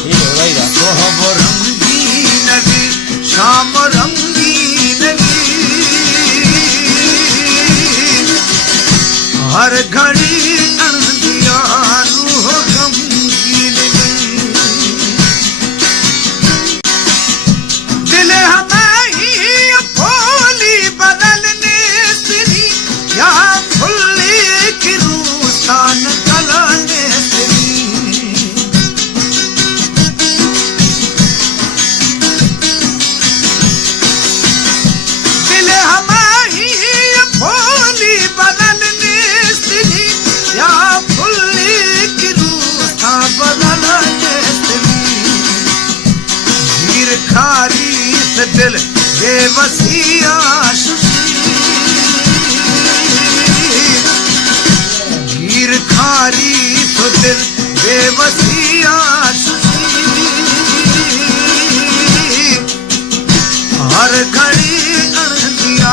सुबह रंगीन वी शाम रंगीन वी हर घड़ी अणदिया रूह गमगीन वी दिल हमें ही भोली बदलने तेरी या भुल्ली की रूसान कलाने तेरी दिल हमें ही भोली बदलने तेरी या भुल्ली की रूसान बदलने तेरी हीर खारी दिल बेवसी आशुषी हीर खारी तो दिल बेवसी आशुषी हर घड़ी अणदिया